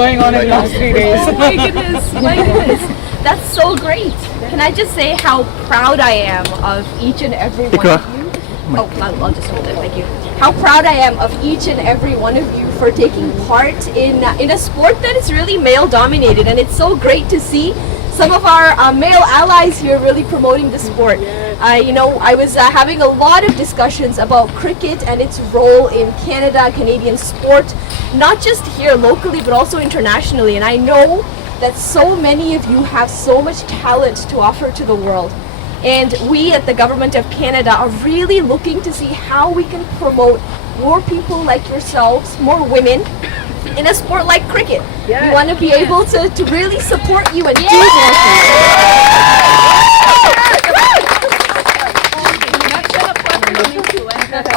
going on in the last 3 days. My goodness. That's so great. Can I just say how proud I am of each and every one of you? Oh, I'll just hold it. Thank you. How proud I am of each and every one of you for taking part in a sport that is really male-dominated, and it's so great to see some of our male allies here really promoting the sport. I was having a lot of discussions about cricket and its role in Canadian sport, not just here locally, but also internationally. And I know that so many of you have so much talent to offer to the world. And we at the Government of Canada are really looking to see how we can promote more people like yourselves, more women, in a sport like cricket. We want to be able to really support you and do more for you.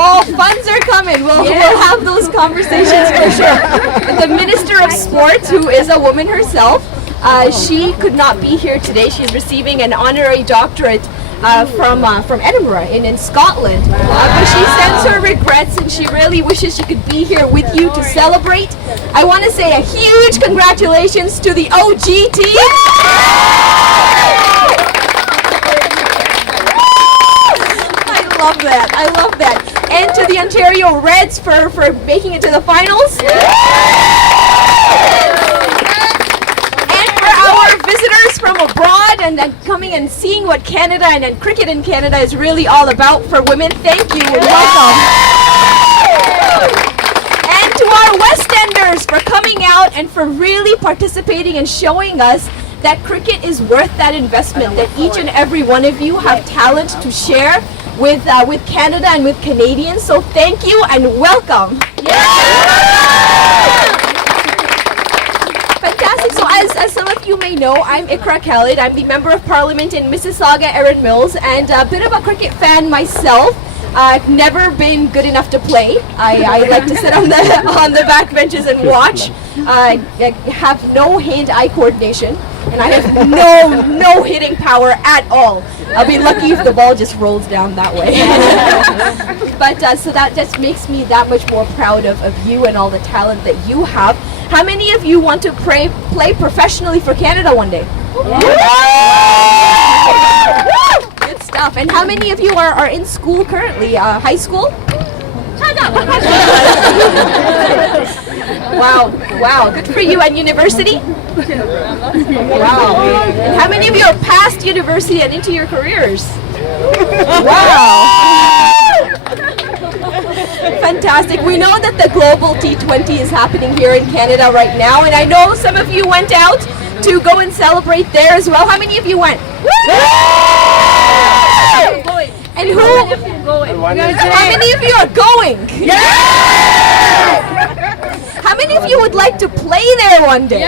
Oh, funds are coming. We'll have those conversations for sure. The Minister of Sports, who is a woman herself, she could not be here today. She's receiving an honorary doctorate from Edinburgh in Scotland. But she sends her regrets and she really wishes she could be here with you to celebrate. I want to say a huge congratulations to the OG team. I love that. And to the Ontario Reds for making it to the finals. Visitors from abroad and coming and seeing what Canada and cricket in Canada is really all about for women. Thank you and welcome. And to our West Enders for coming out and for really participating and showing us that cricket is worth that investment, that each and every one of you have talent to share with Canada and with Canadians. So thank you and welcome. Fantastic. So as some of you may know, I'm Iqra Khalid. I'm the Member of Parliament in Mississauga-Erin Mills and a bit of a cricket fan myself. I've never been good enough to play. I like to sit on the back benches and watch. I have no hand-eye coordination and I have no hitting power at all. I'll be lucky if the ball just rolls down that way. But so that just makes me that much more proud of you and all the talent that you have. How many of you want to play professionally for Canada one day? Good stuff. And how many of you are in school currently? High school? Wow. Good for you. And university? Wow. And how many of you are past university and into your careers? Wow. Fantastic. We know that the global T20 is happening here in Canada right now, and I know some of you went out to go and celebrate there as well. How many of you went? And who? How many of you are going? How many of you would like to play there one day?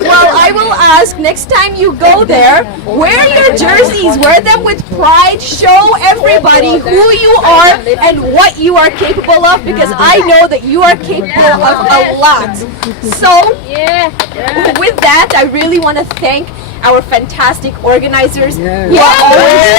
Well, I will ask next time you go there, wear your jerseys, wear them with pride, show everybody who you are and what you are capable of, because I know that you are capable of a lot. So, with that, I really want to thank our fantastic organizers who are always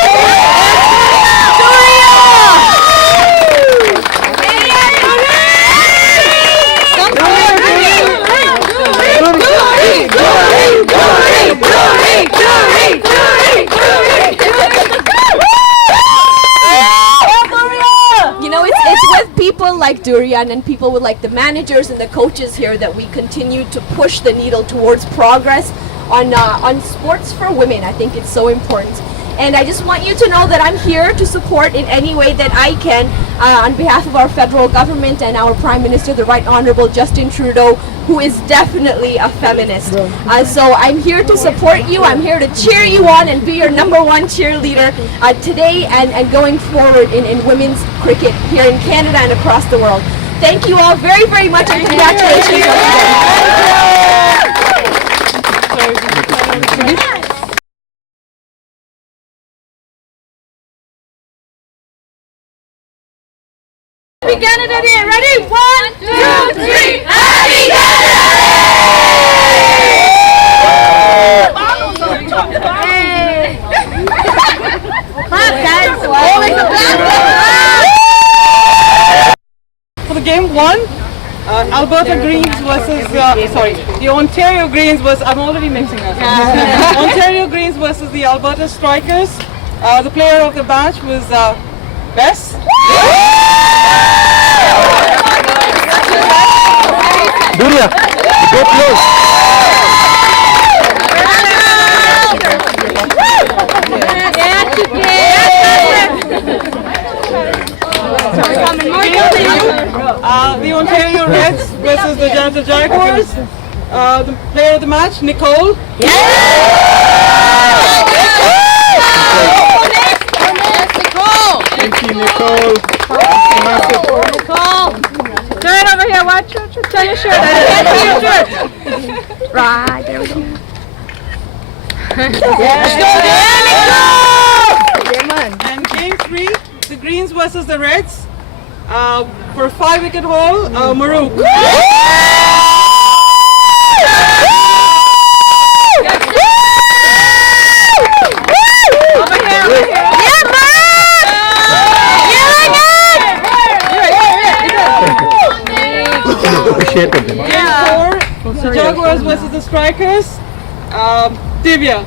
it's with people like Durriya and people with like the managers and the coaches here that we continue to push the needle towards progress on sports for women. I think it's so important. And I just want you to know that I'm here to support in any way that I can on behalf of our federal government and our Prime Minister, the Right Honourable Justin Trudeau, who is definitely a feminist. So I'm here to support you. I'm here to cheer you on and be your #1 cheerleader today and going forward in women's cricket here in Canada and across the world. Thank you all very, very much and congratulations. Happy Canada Day! Ready? 1, 2, 3! Happy Canada Day! Clap, guys! For the game 1, Alberta Greens versus, the Ontario Greens versus, I'm already mixing up. Ontario Greens versus the Alberta Strikers. The player of the match was Bess. Durriya, go close. The Ontario Reds versus the Janta Jaguars. The player of the match, Nicole. Thank you, Nicole. Turn over here, watch. Turn your shirt. I can't see your shirt. Right, there we go. Let's go, And game 3, the Greens versus the Reds. For a 5-wicket haul, Mahrukh. Appreciate them. Game 4, the Jaguars versus the Strikers. Divya.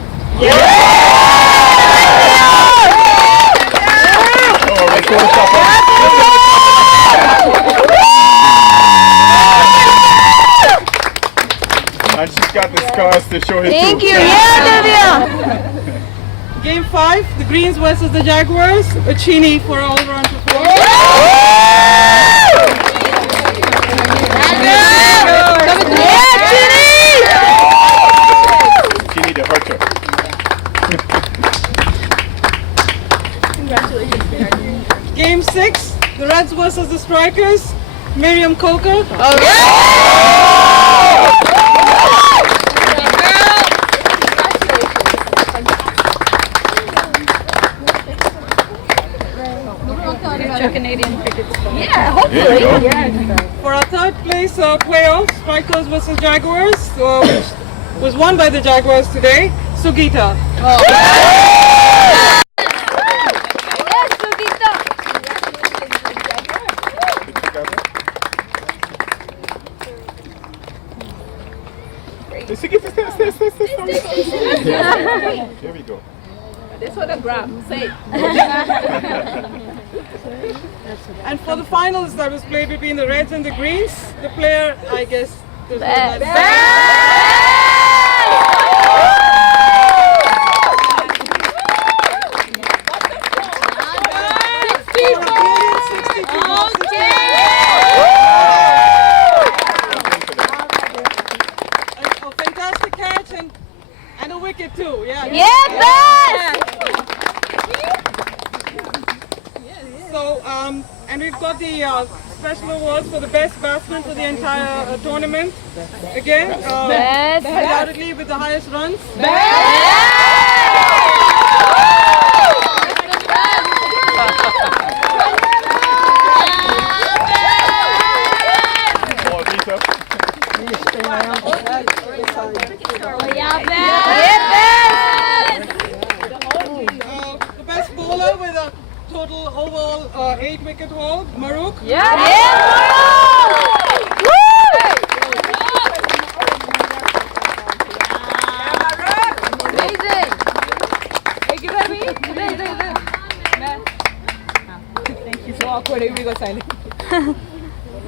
And she's got the scars to show it Thank too. you. Yeah, Divya. Game 5, the Greens versus the Jaguars. Chini for an all-round performance. Chini the hurter. Game 6, the Reds versus the Strikers. Miriam Coker. Canadian cricket. Yeah, There you hopefully. go. For our third place playoff, Strikers versus Jaguars, which was won by the Jaguars today, Sugita. Here we go. This one a grab. Say. And for the finals that was played between the Reds and the Greens, the player, I guess, there's no Bess. A fantastic catch and a wicket too. Yeah. So, and we've got the special awards for the best batsman for the entire tournament. Again, undoubtedly with the highest runs. The best bowler with a total overall 8-wicket haul, Mahrukh.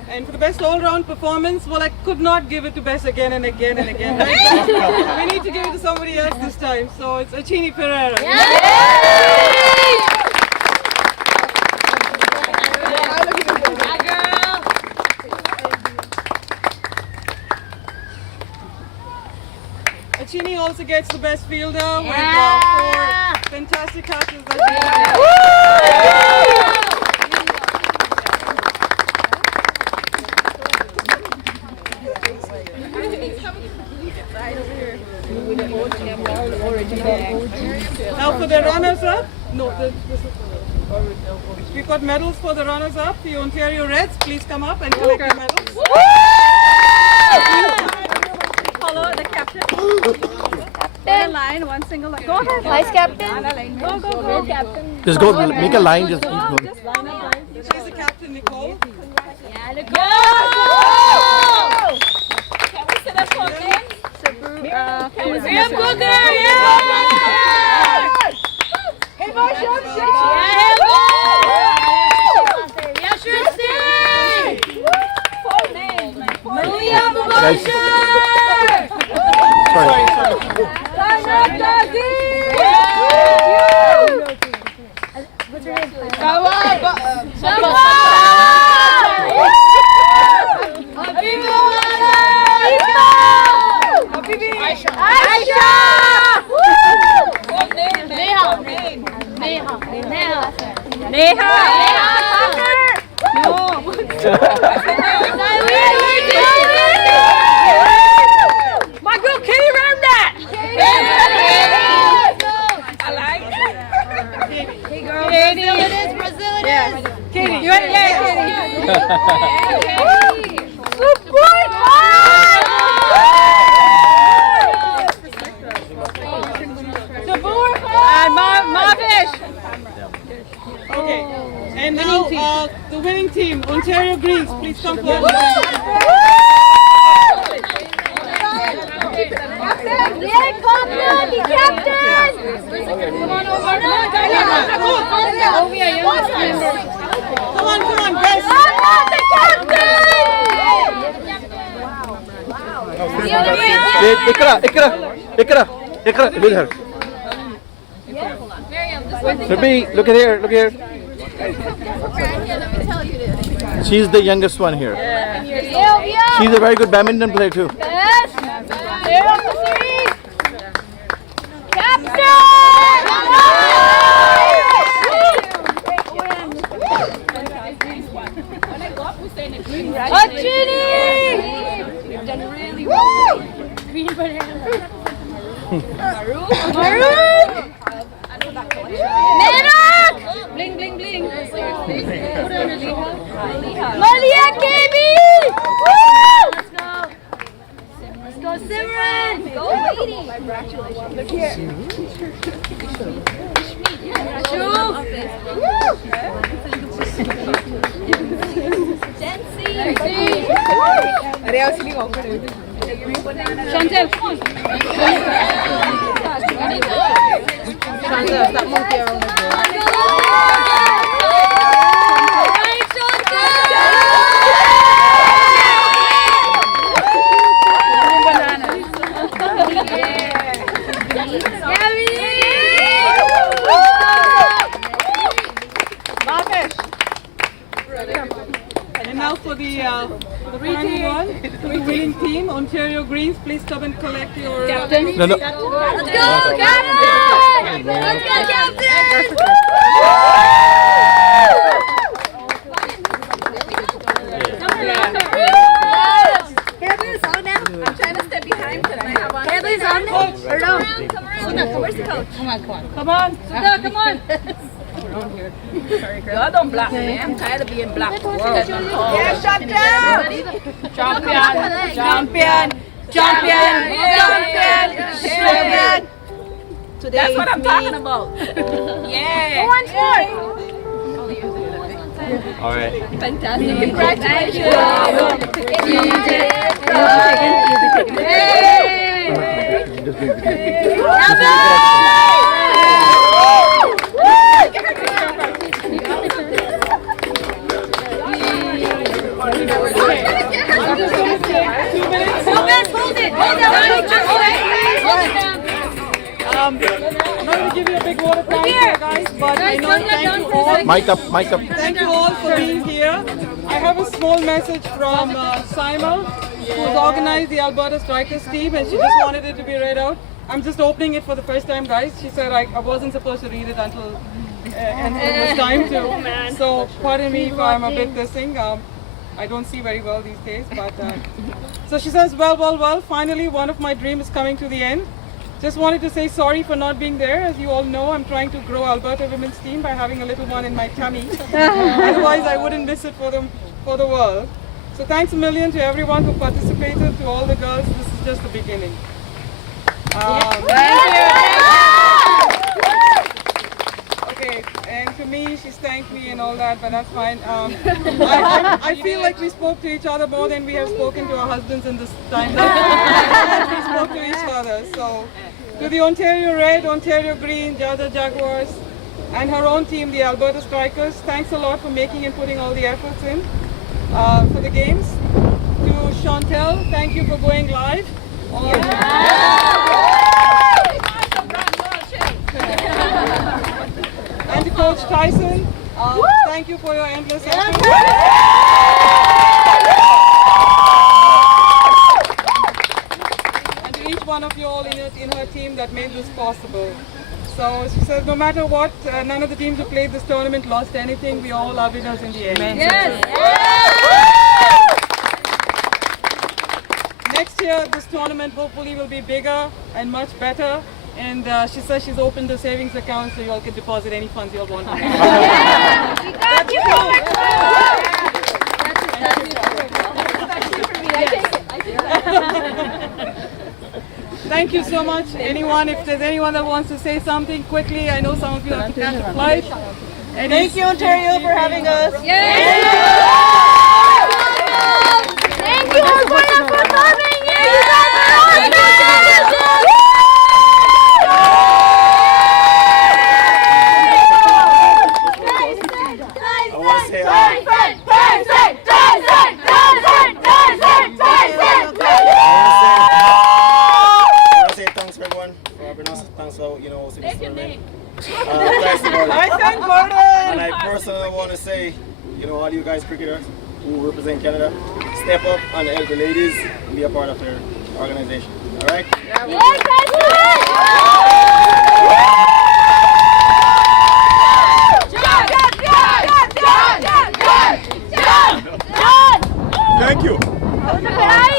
And for the best all-round performance, well, I could not give it to Bess again and again and again. Right? We need to give it to somebody else this time. So it's Achini Pereira. Achini also gets the best fielder with 4 fantastic catches that Now for the runners-up, we've got medals for the runners-up. The Ontario Reds, please come up and collect your medals. Follow the captain. Captain line, one single line. Go ahead. Vice captain. Go, captain. Just go, make a line, just keep going. She's the captain, Nicole. Yeah, let's go! Can we set up for games? Can we set up for games? Hey, boys, yeah, sure, full name. Maliha Baig. Kainat Qazi. My girl, Katie ran that. I like it. Hey, girl. Katie. Brazil it is. Katie. You ready? Yeah, Katie. Support and Marvish. Okay. And now the winning team, Ontario Greens, please come forward. Yeah, Kamna, the captain! Come on over. Come on, guys. Kamna, the captain! Iqra, with her. Look at here. She's the youngest one here. She's a very good badminton player too. Yes! Player of the series! Captain! Harshini! You've done really well. Green banana. Mahrukh! Mahrukh! Bling, bling, bling. Maliha baby! Let's go, Simran! Go, lady! Congratulations. Look here. Chantel, come on. Chantel, stop monkey around the girl. And now for the final one, the winning team, Ontario Greens, please come and collect your... Captain. No. Let's go, Captain! Let's go, Captain! I'm trying to step behind because I have on. Headley's on there? Or no? Where's the coach? Come on. Come on. Sudha, come on. Sorry, girl. I don't block me. I'm tired of being blocked. Yeah, shut down. Champion. Today that's what I'm talking about. Yeah. Who wants more? All right. Fantastic. Congratulations. I'm not going to give you a big water thank you guys, but I know thank you all. Mic up. Thank you all for being here. I have a small message from Saima, who's organized the Alberta Strikers team, and she just wanted it to be read out. I'm just opening it for the first time, guys. She said I wasn't supposed to read it until and it was time to. So pardon me if I'm a bit this thing. I don't see very well these days, but so she says, well, finally one of my dreams is coming to the end. Just wanted to say sorry for not being there. As you all know, I'm trying to grow Alberta women's team by having a little one in my tummy. Otherwise, I wouldn't miss it for the world. So thanks a million to everyone who participated, to all the girls. This is just the beginning. Okay, and to me, she's thanked me and all that, but that's fine. I feel like we spoke to each other more than we have spoken to our husbands in this time. We spoke to each other. So, to the Ontario Red, Ontario Green, Jaja Jaguars, and her own team, the Alberta Strikers, thanks a lot for making and putting all the efforts in for the games. To Chantel, thank you for going live. And to Coach Tyson, thank you for your endless effort. And to each one of you all in her team that made this possible. So she says, no matter what, none of the teams who played this tournament lost anything. We all are winners in the end. Yes. Next year, this tournament hopefully will be bigger and much better. And she says she's opened the savings account so you all can deposit any funds you all want. We got you. Thank you so much. Anyone, if there's anyone that wants to say something quickly, I know some of you have to catch a flight. Thank you, Ontario, for having us. Thank you, Alberta, for coming. And I personally want to say, all you guys cricketers who represent Canada, step up and help the ladies and be a part of their organization. All right? Thank you.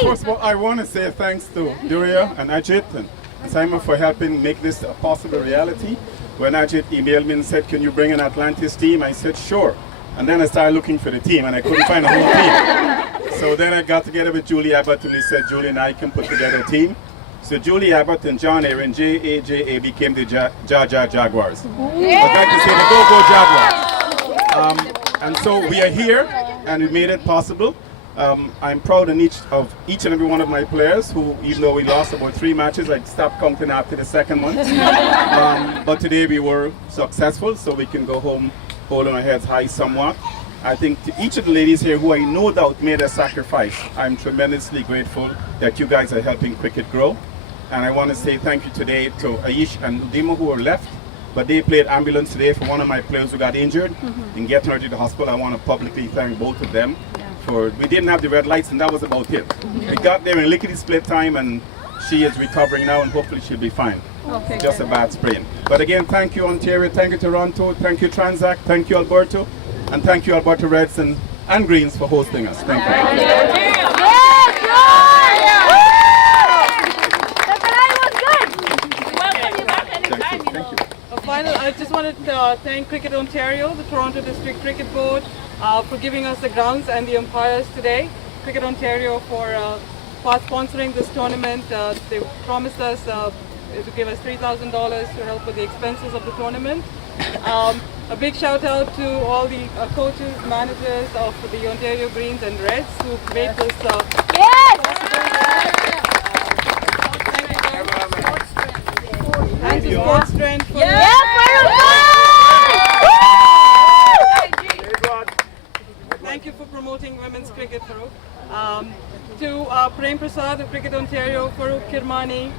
First of all, I want to say thanks to Durriya and Ajit and Simon for helping make this a possible reality. When Ajit emailed me and said, can you bring an Atlantis team? I said, sure. And then I started looking for the team and I couldn't find a whole team. So then I got together with Julie Abbott and he said, Julie and I can put together a team. So Julie Abbott and John Aaron, J-A-J-A, became the Jaja Jaguars. I'd like to say the Go-Go Jaguars. And so we are here and we made it possible. I'm proud of each and every one of my players who, even though we lost about 3 matches, I stopped counting after the second one. But today we were successful, so we can go home holding our heads high somewhat. I think to each of the ladies here who I no doubt made a sacrifice, I'm tremendously grateful that you guys are helping cricket grow. And I want to say thank you today to Aish and Dima who are left, but they played ambulance today for one of my players who got injured and getting her to the hospital. I want to publicly thank both of them. We didn't have the red lights and that was about it. We got there in lickety split time and she is recovering now and hopefully she'll be fine. Okay, just a bad sprain. But again, thank you Ontario, thank you Toronto, thank you Tranzac, thank you Alberta, and thank you Alberta Reds and Greens for hosting us. Thank you. I just wanted to thank Cricket Ontario, the Toronto District Cricket Board, for giving us the grounds and the umpires today. Cricket Ontario for sponsoring this tournament. They promised us to give us $3,000 to help with the expenses of the tournament. A big shout out to all the coaches, managers of the Ontario Greens and Reds who made this possible. Thank you, SportsTrends. Thank you for promoting women's cricket, Farooq. To Prem Prasad of Cricket Ontario, Farooq Kirmani,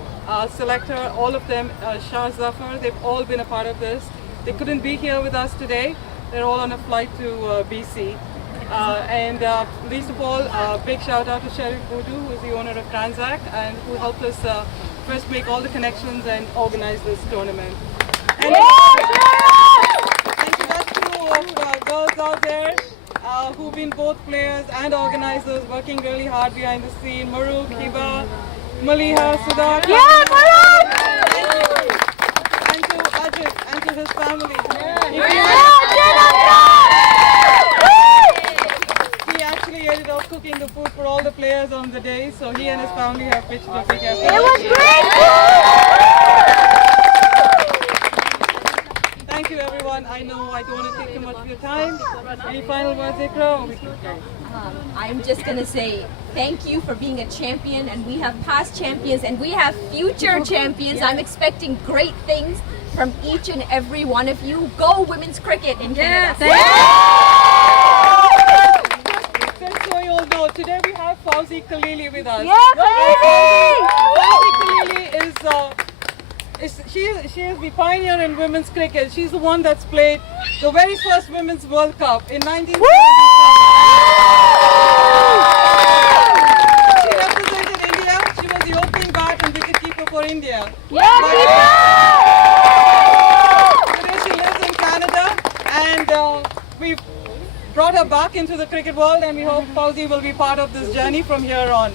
selector, all of them, Shah Zafar, they've all been a part of this. They couldn't be here with us today. They're all on a flight to BC. And least of all, big shout out to Sharif Boudou, who is the owner of Tranzac and who helped us first make all the connections and organize this tournament. And to that crew of girls out there who've been both players and organizers, working really hard behind the scene. Mahrukh, Hiba, Maliha, Sudar. And to Ajit and to his family. He actually ended up cooking the food for all the players on the day, so he and his family have pitched a big effort. It was great! Thank you everyone. I know I don't want to take too much of your time. Any final words, Iqra? I'm just gonna say thank you for being a champion, and we have past champions and we have future champions. I'm expecting great things from each and every one of you. Go women's cricket in Canada. Just so you all know, today we have Fauzi Khalili with us. Fauzi Khalili she is the pioneer in women's cricket. She's the one that's played the very first Women's World Cup in 1977. She represented India. She was the opening bat and wicketkeeper for India. Today she lives in Canada, and we've brought her back into the cricket world, and we hope Fauzi will be part of this journey from here on.